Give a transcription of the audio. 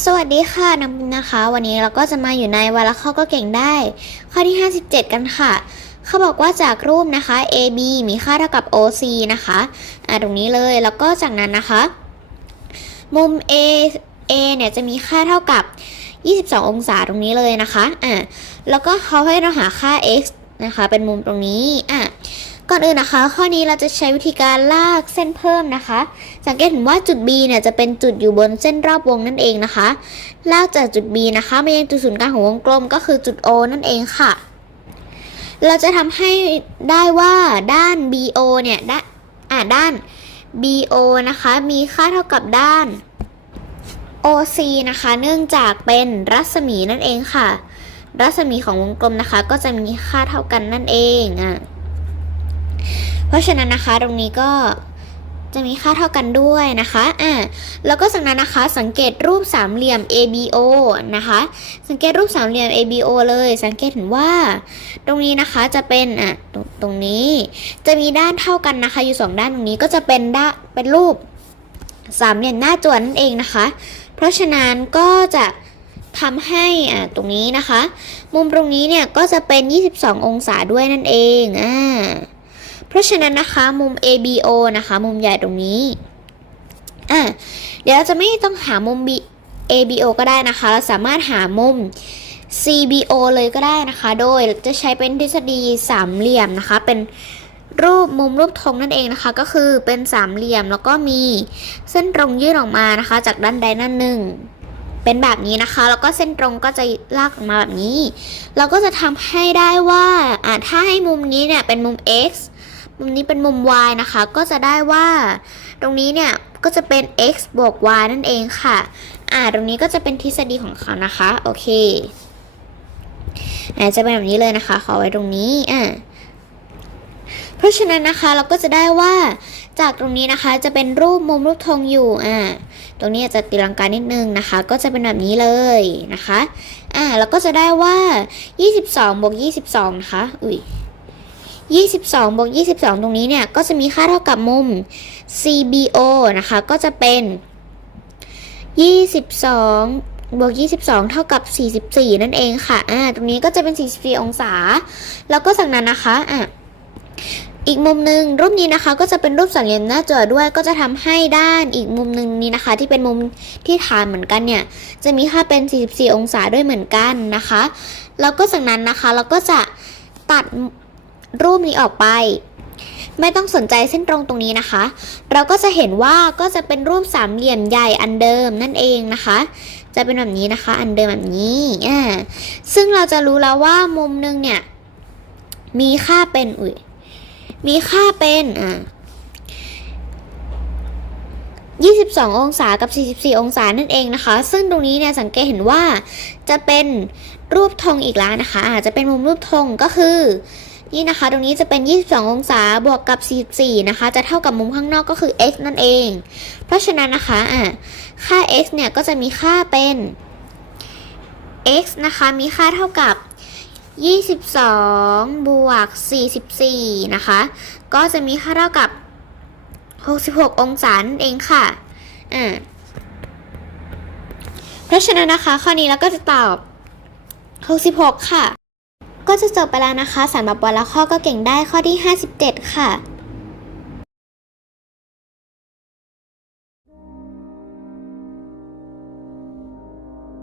สวัสดีค่ะน้ำบุญนะคะ วันนี้เราก็จะมาอยู่ในวันละข้อก็เก่งได้ ข้อที่ 57 กันค่ะ เขาบอกว่าจากรูปนะคะ AB มีค่าเท่ากับ OC นะคะอ่าตรงนี้เลยแล้วก็จากนั้นนะคะ มุม A A เนี่ยจะมีค่าเท่ากับ 22 องศาตรงนี้เลยนะคะอ่าแล้วก็เขาให้เราหาค่า x นะคะ เป็นมุมตรงนี้อะ ก่อนอื่นนะคะ ข้อนี้เราจะใช้วิธีการลากเส้นเพิ่มนะคะ สังเกตเห็นว่าจุด B เนี่ยจะเป็นจุดอยู่บนเส้นรอบวงนั่นเองนะคะ ลากจากจุด B นะคะมายังจุดศูนย์กลางของวงกลมก็คือจุด O นั่นเองค่ะ เราจะทำให้ได้ว่าด้าน BO เนี่ยด้านอ่าด้าน BO นะคะ มีค่าเท่ากับด้าน OC นะคะ เนื่องจากเป็นรัศมีนั่นเองค่ะ รัศมีของวงกลมนะคะ ก็จะมีค่าเท่ากันนั่นเองอะ เพราะฉะนั้นนะคะตรงนี้ก็จะมีค่าเท่ากันด้วยนะคะ อ่า แล้วก็จากนั้นนะคะสังเกตรูปสามเหลี่ยม ABO นะคะ สังเกตรูปสามเหลี่ยม ABO เลย สังเกตเห็นว่า ตรงนี้นะคะจะเป็น อะตรงตรงนี้ จะมีด้านเท่ากันนะคะ อยู่สองด้านตรงนี้ก็จะเป็นด้านเป็นรูปสามเหลี่ยมหน้าจวนนั่นเองนะคะ เพราะฉะนั้นก็จะทำให้อ่าตรงนี้นะคะ มุมตรงนี้เนี่ยก็จะเป็น 22 องศาด้วยนั่นเอง อ่า เพราะฉะนั้นนะคะมุม ABO นะคะ มุมใหญ่ตรงนี้อะเดี๋ยวเราจะไม่ต้องหามุม B ABO ก็ได้นะคะ เราสามารถหามุม CBO เลยก็ได้นะคะ โดยจะใช้เป็นทฤษฎีสามเหลี่ยมนะคะ เป็นรูปมุมรูปธงนั่นเองนะคะ ก็คือเป็นสามเหลี่ยมแล้วก็มีเส้นตรงยื่นออกมานะคะ จากด้านใดด้านหนึ่ง เป็นแบบนี้นะคะ แล้วก็เส้นตรงก็จะลากออกมาแบบนี้ เราก็จะทำให้ได้ว่าอ่าถ้าให้มุมนี้เนี่ยเป็นมุม x มุมนี้เป็นมุม y นะคะ ก็จะได้ว่า ตรงนี้เนี่ยก็จะเป็น x บวก y นั่นเองค่ะ อ่า ตรงนี้ก็จะเป็นทฤษฎีของเขานะคะ โอเคอ่าจะเป็นแบบนี้เลยนะคะ ขอไว้ตรงนี้ อ่า เพราะฉะนั้นนะคะเราก็จะได้ว่าจากตรงนี้นะคะจะเป็นรูปมุมรูปธงอยู่ อ่า ตรงนี้จจะตีลังกานิดนึงนะคะ ก็จะเป็นแบบนี้เลยนะคะ อ่า แล้วก็จะได้ว่า 22บวก22 นะคะ อุ้ย 22บวก22 ตรงนี้เนี่ย ก็จะมีค่าเท่ากับมุม CBO นะคะ ก็จะเป็น 22บวก22 เท่ากับ 44 นั่นเองค่ะ อ่า ตรงนี้ก็จะเป็น 44 องศา แล้วก็จากนั้นนะคะ อะอีกมุมหนึ่งรูปนี้นะคะก็จะเป็นรูปสามเหลี่ยมหน้าจอด้วยก็จะทำให้ด้านอีกมุมหนึ่งนี้นะคะ ที่เป็นมุมที่ฐานเหมือนกันเนี่ยจะมีค่าเป็น 44 องศาด้วยเหมือนกันนะคะ แล้วก็จากนั้นนะคะเราก็จะตัด รูปนี้ออกไป ไม่ต้องสนใจเส้นตรงตรงนี้นะคะ เราก็จะเห็นว่าก็จะเป็นรูปสามเหลี่ยมใหญ่อันเดิมนั่นเองนะคะ จะเป็นแบบนี้นะคะ อันเดิมแบบนี้อ่าซึ่งเราจะรู้แล้วว่ามุมหนึงเนี่ย มีค่าเป็นอุ้ยมีค่าเป็นอ่า22 องศากับ 44 องศานั่นเองนะคะ ซึ่งตรงนี้เนี่ยสังเกตเห็นว่าจะเป็นรูปธงอีกแล้วนะคะอาจจะเป็นมุมรูปธงก็คือ นี่นะคะ ตรงนี้จะเป็น 22 องศาบวกกับ 44 นะคะ จะเท่ากับมุมข้างนอกก็คือ x นั่นเอง เพราะฉะนั้นนะคะอะค่า x เนี่ยก็จะมีค่าเป็น x นะคะมีค่าเท่ากับ 22 บวก 44 นะคะ ก็จะมีค่าเท่ากับ 66 องศานั่นเองค่ะอ่าเพราะฉะนั้นนะคะ ข้อนี้เราก็จะตอบ 66 ค่ะ ก็จะจบไปแล้วนะคะสำหรับวันละข้อก็เก่งได้ข้อที่ 57 ค่ะ